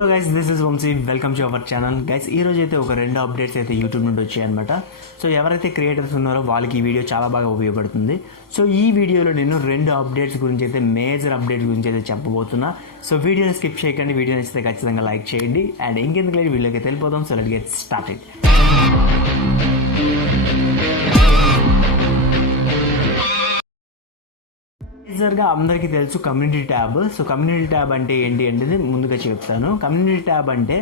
Hello guys, this is Vamshi. Welcome to our channel. Guys, ఈ రోజు అయితే ఒక 2 అప్డేట్స్ అయితే యూట్యూబ్ నుండి వచ్చాయన్నమాట. సో ఎవరైతే క్రియేటర్స్ ఉన్నారో వాళ్ళకి ఈ వీడియో చాలా బాగా ఉపయోగపడుతుంది. సో ఈ వీడియోలో నేను 2 అప్డేట్స్ గురించి అయితే, మేజర్ అప్డేట్స్ గురించి అయితే చెప్పబోతున్నా. సో వీడియోని స్కిప్ చేయకండి. వీడియో నచ్చితే ఖచ్చితంగా లైక్ చేయండి. అండ్ ఇంకెందుకు లేదు, వీడియోకి వెళ్ళిపోతాం. So let's get started. మేజర్గా అందరికీ తెలుసు community tab. So community tab అంటే ఏంటి అనేది ముందుగా చెప్తాను. కమ్యూనిటీ ట్యాబ్ అంటే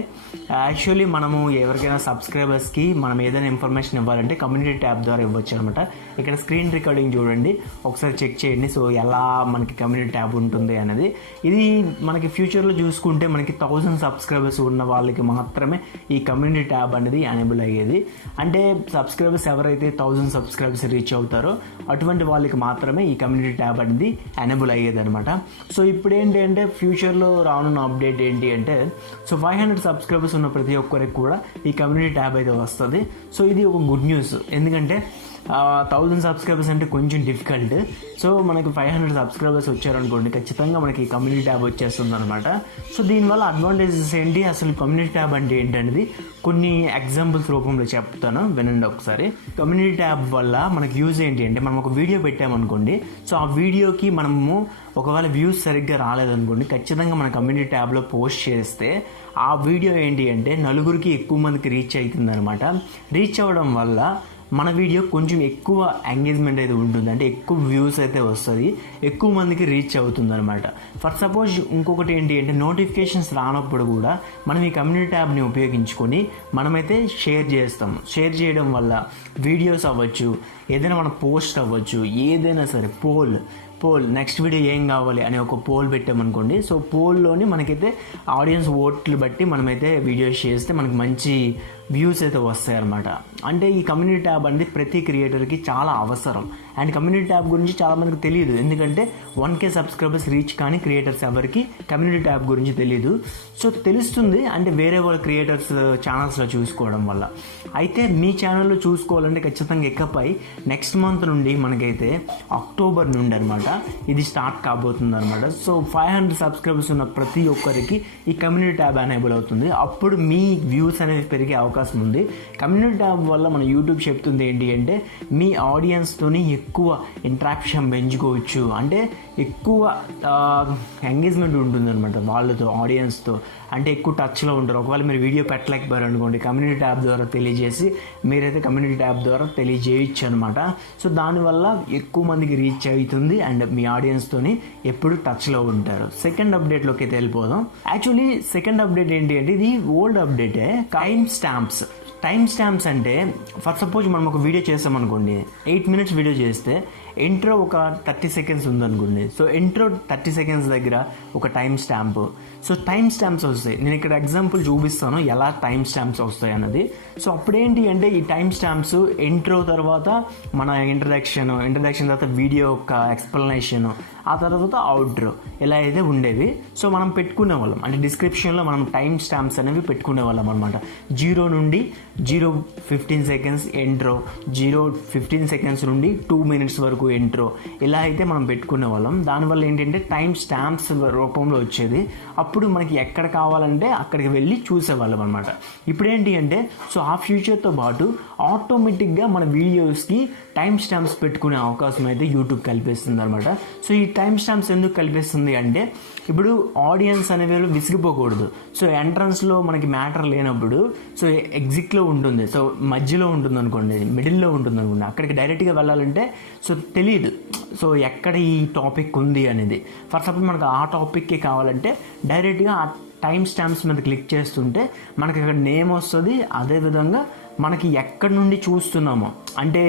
యాక్చువల్లీ మనము ఎవరికైనా సబ్స్క్రైబర్స్కి మనం ఏదైనా ఇన్ఫర్మేషన్ ఇవ్వాలంటే కమ్యూనిటీ ట్యాబ్ ద్వారా ఇవ్వచ్చు అనమాట. ఇక్కడ స్క్రీన్ రికార్డింగ్ చూడండి, ఒకసారి చెక్ చేయండి. సో ఎలా మనకి కమ్యూనిటీ ట్యాబ్ ఉంటుంది అనేది, ఇది మనకి ఫ్యూచర్లో చూసుకుంటే మనకి 1000 సబ్స్క్రైబర్స్ ఉన్న వాళ్ళకి మాత్రమే ఈ కమ్యూనిటీ ట్యాబ్ అనేది ఎనేబుల్ అయ్యేది. అంటే సబ్స్క్రైబర్స్ ఎవరైతే 1000 సబ్స్క్రైబర్స్ రీచ్ అవుతారో అటువంటి వాళ్ళకి మాత్రమే ఈ కమ్యూనిటీ ట్యాబ్ అనేది ఎనేబుల్ అయ్యేది అనమాట. సో ఇప్పుడు ఏంటి అంటే ఫ్యూచర్లో రానున్న అప్డేట్ ఏంటి అంటే, సో 500 సబ్స్క్రైబర్స్ ఉన్న ప్రతి ఒక్కరికి కూడా ఈ కమ్యూనిటీ ట్యాబ్ అయితే వస్తుంది. సో ఇది ఒక గుడ్ న్యూస్. ఎందుకంటే 1000 సబ్స్క్రైబర్స్ అంటే కొంచెం డిఫికల్ట్. సో మనకి 500 సబ్స్క్రైబర్స్ వచ్చారనుకోండి, ఖచ్చితంగా మనకి కమ్యూనిటీ ట్యాబ్ వచ్చేస్తుంది అనమాట. సో దీనివల్ల అడ్వాంటేజెస్ ఏంటి, అసలు కమ్యూనిటీ ట్యాబ్ అంటే ఏంటనేది కొన్ని ఎగ్జాంపుల్స్ రూపంలో చెప్తాను, వినండి ఒకసారి. కమ్యూనిటీ ట్యాబ్ వల్ల మనకి యూజ్ ఏంటి అంటే, మనం ఒక వీడియో పెట్టామనుకోండి, సో ఆ వీడియోకి మనము ఒకవేళ వ్యూస్ సరిగ్గా రాలేదనుకోండి, ఖచ్చితంగా మన కమ్యూనిటీ ట్యాబ్లో పోస్ట్ చేస్తే ఆ వీడియో ఏంటి అంటే నలుగురికి ఎక్కువ మందికి రీచ్ అవుతుంది అనమాట. రీచ్ అవ్వడం వల్ల మన వీడియో కొంచెం ఎక్కువ ఎంగేజ్మెంట్ అయితే ఉంటుంది, అంటే ఎక్కువ వ్యూస్ అయితే వస్తుంది, ఎక్కువ మందికి రీచ్ అవుతుంది అనమాట. ఫర్ సపోజ్ ఇంకొకటి ఏంటి అంటే, నోటిఫికేషన్స్ రానప్పుడు కూడా మనం ఈ కమ్యూనిటీ ట్యాబ్ని ఉపయోగించుకొని మనమైతే షేర్ చేస్తాం. షేర్ చేయడం వల్ల వీడియోస్ అవ్వచ్చు, ఏదైనా మన పోస్ట్ అవ్వచ్చు, ఏదైనా సరే పోల్ నెక్స్ట్ వీడియో ఏం కావాలి అని ఒక పోల్ పెట్టామనుకోండి. సో పోల్లోని మనకైతే ఆడియన్స్ ఓట్లు బట్టి మనమైతే వీడియోస్ చేస్తే మనకి మంచి వ్యూస్ అయితే వస్తాయి అనమాట. అంటే ఈ కమ్యూనిటీ ట్యాబ్ అనేది ప్రతి క్రియేటర్కి చాలా అవసరం. అండ్ కమ్యూనిటీ ట్యాబ్ గురించి చాలామందికి తెలియదు, ఎందుకంటే 1K సబ్స్క్రైబర్స్ రీచ్ కానీ క్రియేటర్స్ ఎవరికి కమ్యూనిటీ ట్యాబ్ గురించి తెలియదు. సో తెలుస్తుంది అంటే వేరే వాళ్ళ క్రియేటర్స్ ఛానల్స్లో చూసుకోవడం వల్ల. అయితే మీ ఛానల్లో చూసుకోవాలంటే ఖచ్చితంగా ఎక్కపై నెక్స్ట్ మంత్ నుండి మనకైతే అక్టోబర్ నుండి అనమాట ఇది స్టార్ట్ కాబోతుంది అనమాట. సో 500 సబ్స్క్రైబర్స్ ఉన్న ప్రతి ఒక్కరికి ఈ కమ్యూనిటీ ట్యాబ్ ఎనేబుల్ అవుతుంది. అప్పుడు మీ వ్యూస్ అనేవి పెరిగే అవకాశం ఉంది. కమ్యూనిటీ ట్యాబ్ వల్ల మన యూట్యూబ్ చెప్తుంది ఏంటి అంటే, మీ ఆడియన్స్తోని ఎక్కువ ఇంటరాక్షన్ పెంచుకోవచ్చు, అంటే ఎక్కువ ఎంగేజ్మెంట్ ఉంటుంది అనమాట వాళ్ళతో, ఆడియన్స్తో. అంటే ఎక్కువ టచ్లో ఉంటారు. ఒకవేళ మీరు వీడియో పెట్టలేకపోయారు అనుకోండి, కమ్యూనిటీ ట్యాబ్ ద్వారా తెలియజేసి మీరైతే కమ్యూనిటీ ట్యాబ్ ద్వారా తెలియజేయచ్చు అనమాట. సో దానివల్ల ఎక్కువ మందికి రీచ్ అవుతుంది అండ్ మీ ఆడియన్స్తోని ఎప్పుడు టచ్లో ఉంటారు. సెకండ్ అప్డేట్లోకి అయితే వెళ్ళిపోదాం. యాక్చువల్లీ సెకండ్ అప్డేట్ ఏంటి అంటే, ఇది ఓల్డ్ అప్డేటే. టైం స్టాంప్స్ అంటే, ఫర్ సపోజ్ మనం ఒక వీడియో చేస్తామనుకోండి, 8 minutes వీడియో చేస్తే ఇంట్రో ఒక 30 seconds ఉందనుకోండి. సో ఇంట్రో 30 seconds దగ్గర ఒక time stamp. So time stamps వస్తాయి. నేను ఇక్కడ ఎగ్జాంపుల్ చూపిస్తాను ఎలా టైం స్టాంప్స్ వస్తాయి అన్నది. సో అప్పుడేంటి అంటే, ఈ టైం స్టాంప్స్ ఇంట్రో తర్వాత మన ఇంట్రడక్షన్ తర్వాత వీడియో యొక్క ఎక్స్ప్లెనేషన్, ఆ తర్వాత అవుట్రో ఇలా అయితే ఉండేవి. సో మనం పెట్టుకునే వాళ్ళం, అంటే డిస్క్రిప్షన్లో మనం టైం స్టాంప్స్ అనేవి పెట్టుకునే వాళ్ళం అనమాట. 0 నుండి 0:15 seconds ఇంట్రో, 0:15 seconds నుండి 2 minutes వరకు ఇంట్రో, ఇలా అయితే మనం పెట్టుకునే వాళ్ళం. దానివల్ల ఏంటంటే టైం స్టాంప్స్ రూపంలో వచ్చేది. అప్పుడు మనకి ఎక్కడ కావాలంటే అక్కడికి వెళ్ళి చూసేవాళ్ళం అనమాట. ఇప్పుడు ఏంటి అంటే, సో ఆ ఫ్యూచర్తో పాటు ఆటోమేటిక్గా మన వీడియోస్కి టైం స్టాంప్స్ పెట్టుకునే అవకాశం అయితే యూట్యూబ్ కల్పిస్తుంది అనమాట. సో ఈ టైం స్టాంప్స్ ఎందుకు కల్పిస్తుంది అంటే, ఇప్పుడు ఆడియన్స్ అనేవి విసిగిపోకూడదు. సో ఎంట్రన్స్లో మనకి మ్యాటర్ లేనప్పుడు, సో ఎగ్జిట్లో ఉంటుంది, సో మధ్యలో ఉంటుంది అనుకోండి, మిడిల్లో ఉంటుంది అనుకోండి, అక్కడికి డైరెక్ట్గా వెళ్ళాలంటే సో తెలియదు సో ఎక్కడ ఈ టాపిక్ ఉంది అనేది. ఫర్ సపోజ్ మనకు ఆ టాపిక్కి కావాలంటే డైరెక్ట్గా ఆ టైం స్టాంప్స్ మీద క్లిక్ చేస్తుంటే మనకి అక్కడ నేమ్ వస్తుంది. అదేవిధంగా మనకి ఎక్కడి నుండి చూస్తున్నామో, అంటే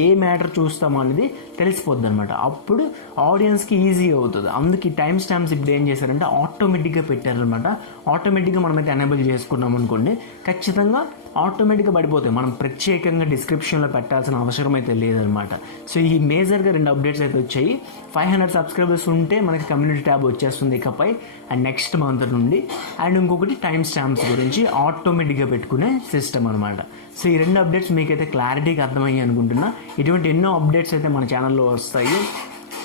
ఏ మ్యాటర్ చూస్తామో అనేది తెలిసిపోద్ది అనమాట. అప్పుడు ఆడియన్స్కి ఈజీ అవుతుంది. అందుకే టైం స్టాంప్స్ ఇప్పుడు ఏం చేశారంటే ఆటోమేటిక్గా పెట్టారనమాట. ఆటోమేటిక్గా మనమైతే ఎనేబుల్ చేసుకున్నాం అనుకోండి, ఖచ్చితంగా ఆటోమేటిక్గా పడిపోతాయి. మనం ప్రత్యేకంగా డిస్క్రిప్షన్లో పెట్టాల్సిన అవసరం అయితే లేదనమాట. సో ఈ మేజర్గా 2 అప్డేట్స్ అయితే వచ్చాయి. 500 సబ్స్క్రైబర్స్ ఉంటే మనకి కమ్యూనిటీ ట్యాబ్ వచ్చేస్తుంది ఇకపై అండ్ నెక్స్ట్ మంత్ నుండి. అండ్ ఇంకొకటి టైం స్టాంప్స్ గురించి ఆటోమేటిక్గా పెట్టుకునే సిస్టమ్ అనమాట. సో ఈ 2 అప్డేట్స్ మీకైతే క్లారిటీగా అర్థమయ్యి అనుకుంటున్నా. ఇటువంటి ఎన్నో అప్డేట్స్ అయితే మన ఛానల్లో వస్తాయి.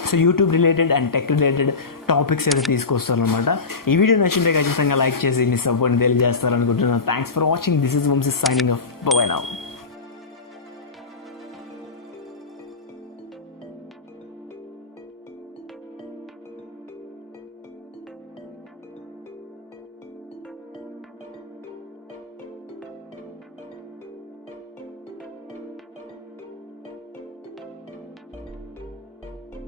So YouTube related and tech related topics అయితే తీసుకొస్తాను అనమాట. ఈ వీడియో నచ్చింటే ఖచ్చితంగా లైక్ చేసి మీ సపోర్ట్ తెలియజేస్తారనుకుంటున్నాను. Thanks for watching. This is Vamshi signing off. Bye now.